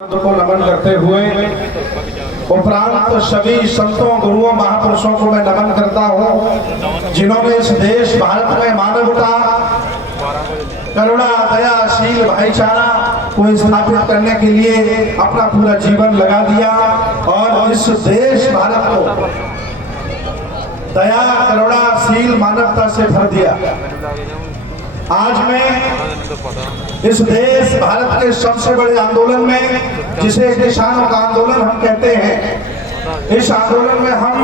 को नमन करते हुए उपरांत सभी संतों गुरुओं महापुरुषों को मैं नमन करता हूँ जिन्होंने इस देश भारत में मानवता करुणा दयाशील भाईचारा को स्थापित करने के लिए अपना पूरा जीवन लगा दिया और इस देश भारत को दया करुणाशील मानवता से भर दिया। आज मैं इस देश भारत के सबसे बड़े आंदोलन में, जिसे किसानों का आंदोलन हम कहते हैं, इस आंदोलन में हम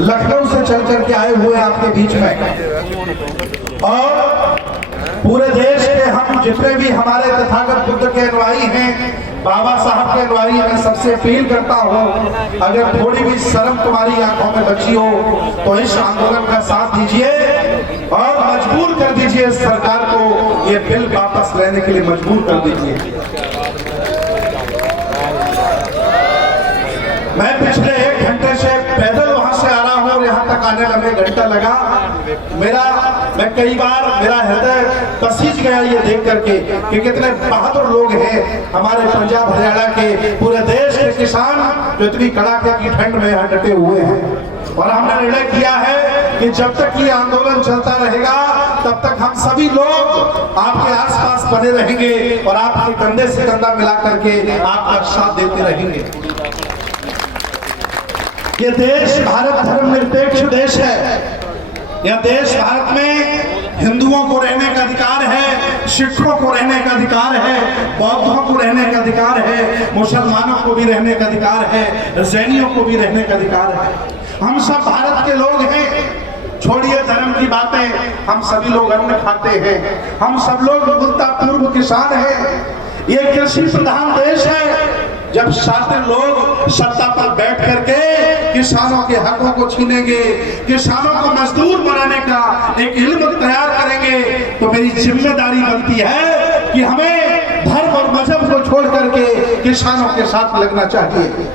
लखनऊ से चल करके आए हुए आपके बीच में और पूरे देश के हम जितने भी हमारे तथागत बुद्ध के अनुयायी हैं, बाबा साहब के अनुयायी, मैं सबसे अपील करता हूँ अगर थोड़ी भी शर्म तुम्हारी आंखों में बची हो तो इस आंदोलन का साथ दीजिए और मजबूर कर दीजिए सरकार को ये बिल वापस लेने के लिए मजबूर कर दीजिए। मैं पिछले 1 घंटे से पैदल वहां से आ रहा हूं और यहाँ तक आने में 1 घंटा लगा। मैं कई बार मेरा हृदय पसीज गया ये देख करके कि कितने बहादुर लोग हैं हमारे पंजाब हरियाणा के, पूरे देश के किसान जो इतनी कड़ाके की ठंड में यहाँ डटे हुए हैं। और हमने निर्णय किया है कि जब तक ये आंदोलन चलता रहेगा तब तक हम सभी लोग आपके आसपास बने रहेंगे और आपके कंधे से कंधा मिला करके आपका साथ देते रहेंगे। ये देश भारत धर्मनिरपेक्ष देश है। यह देश भारत में हिंदुओं को रहने का अधिकार है, सिखों को रहने का अधिकार है, बौद्धों को रहने का अधिकार है, मुसलमानों को भी रहने का अधिकार है, जैनियों को भी रहने का अधिकार है। हम सब भारत के लोग हैं। छोड़िए धर्म की बातें, हम सभी लोग अन्न खाते हैं, हम सब लोग मूलतः पूर्व किसान हैं। ये कृषि प्रधान देश है। जब सारे लोग सत्ता पर बैठ करके किसानों के हकों को छीनेंगे, किसानों को मजदूर बनाने का एक इल्म तैयार करेंगे, तो मेरी जिम्मेदारी बनती है कि हमें धर्म और मजहब को छोड़ करके किसानों के साथ लगना चाहिए।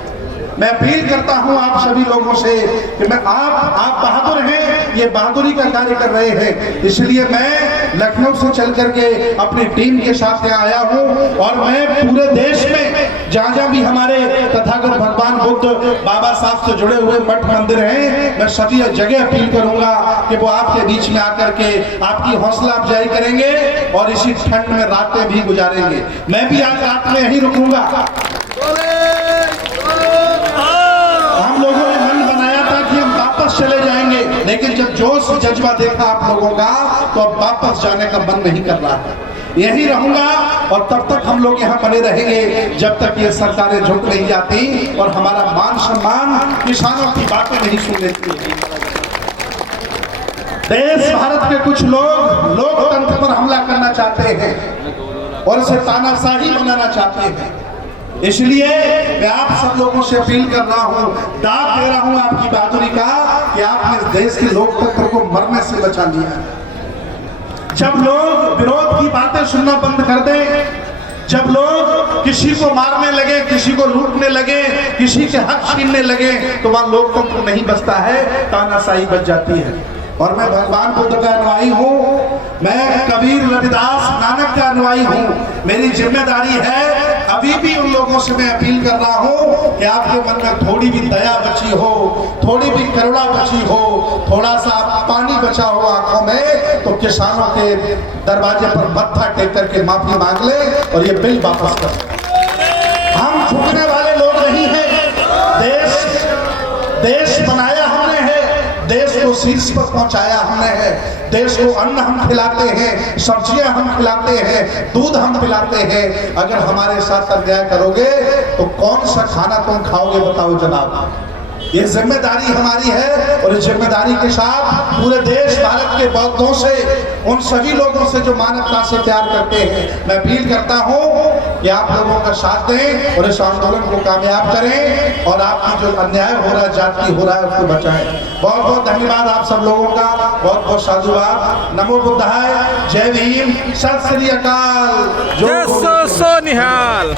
मैं अपील करता हूं आप सभी लोगों से कि आप बहादुर हैं, ये बहादुरी का कार्य कर रहे हैं, इसलिए मैं लखनऊ से चल करके अपनी टीम के साथ यहाँ आया हूं और मैं पूरे देश में जहां भी हमारे तथागत भगवान बुद्ध बाबा साहब से जुड़े हुए मठ मंदिर हैं, मैं सभी जगह अपील करूंगा कि वो आपके बीच में आकर के आपकी हौसला अफजाई करेंगे और इसी ठंड में रातें भी गुजारेंगे। मैं भी आज रात में यहीं रुकूंगा। हम लोगों ने मन बनाया था कि हम वापस चले जाएंगे, लेकिन जब जोश जज्बा देखा आप लोगों का तो अब वापस जाने का मन नहीं कर रहा है। यही रहूंगा और तब तक हम लोग यहाँ बने रहेंगे जब तक ये सरकारें झुक नहीं जाती और हमारा मान सम्मान किसानों की बातें नहीं सुन लेती। देश भारत के कुछ लोग लोकतंत्र पर हमला करना चाहते हैं और इसे तानाशाही बनाना चाहते हैं। इसलिए मैं आप सब लोगों से अपील कर रहा हूं, दाद दे रहा हूं आपकी बहादुरी का कि आपने इस देश के लोकतंत्र को मरने से बचा लिया। जब लोग विरोध की बातें सुनना बंद कर दें, जब लोग किसी को मारने लगे, किसी को लूटने लगे, किसी के हक छीनने लगे, तो वहां लोकतंत्र नहीं बचता है, तानाशाही बच जाती है। और मैं भगवान बुद्ध का अनुयायी हूँ, मैं कबीर रविदास नानक का अनुयायी हूँ। मेरी जिम्मेदारी है अभी भी उन लोगों से मैं अपील कर रहा हूँ कि आपके मन में थोड़ी भी दया बची हो, थोड़ी भी करुणा बची हो, थोड़ा सा पानी बचा हो आंखों में, तो किसानों के दरवाजे पर मत्था टेक करके माफी मांग ले और ये बिल वापस कर। हम झुकने वाले लोग नहीं हैं। देश बनाया हमने है, देश को शीर्ष पर पहुंचाया हमने है, देश को अन्न हम खिलाते हैं, सब्जियां हम खिलाते हैं, दूध हम पिलाते हैं। अगर हमारे साथ अन्याय करोगे तो कौन सा खाना तुम खाओगे बताओ जनाब। ये जिम्मेदारी हमारी है और इस जिम्मेदारी के साथ पूरे देश भारत के बौद्धों से, उन सभी लोगों से जो मानवता से प्यार करते हैं, मैं अपील करता हूं कि आप लोगों का साथ दें और इस आंदोलन को कामयाब करें और आपकी जो अन्याय हो रहा है, जाति हो रहा है, उसको बचाएं। बहुत बहुत धन्यवाद आप सब लोगों का, बहुत बहुत साधुवाद। नमो बुद्धाय, जय भीम, सत श्री अकाल। जय सो निहाल।